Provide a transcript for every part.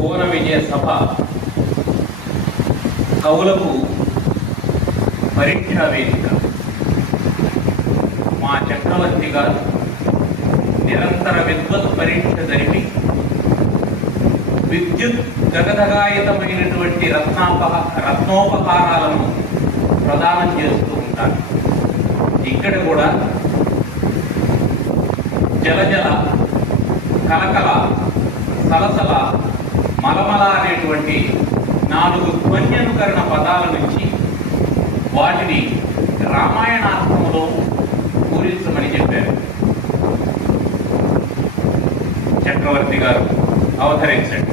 భువన విజయ సభ కవులకు పరీక్షా వేదిక. మా చక్రవర్తి గారు నిరంతర విద్వత్ పరీక్ష జరిపి విద్యుత్ గగదగాయతమైనటువంటి రత్నాపహ రత్నోపహారాలను ప్రదానం చేస్తూ ఉంటారు. ఇక్కడ కూడా జలజల కలకల సలసల మలమల అనేటువంటి నాలుగు ధ్వన్యనుకరణ పదాల నుంచి వాటిని రామాయణార్థములో పూరించమని చెప్పారు. చక్రవర్తి గారు అవతరించండి.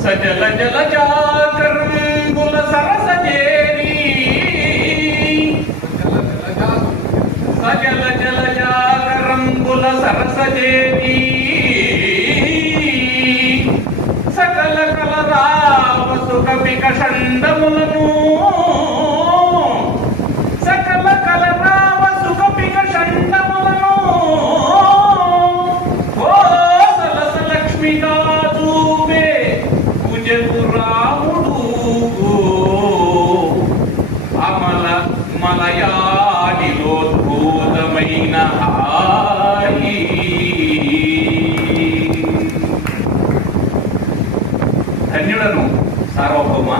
సజల జల జాగరంబుల సరస సజల జల జాగరంబుల సరసజేరి. సకల రామ సుఖ వికషండములను సకల కల రామ సుఖ వికషండములను ఓ సలస లక్ష్మిగా చూపే పూజకు రాముడు. అమల మలయాడిలో అద్భుతమైన ధన్యుడను సార్వభౌమ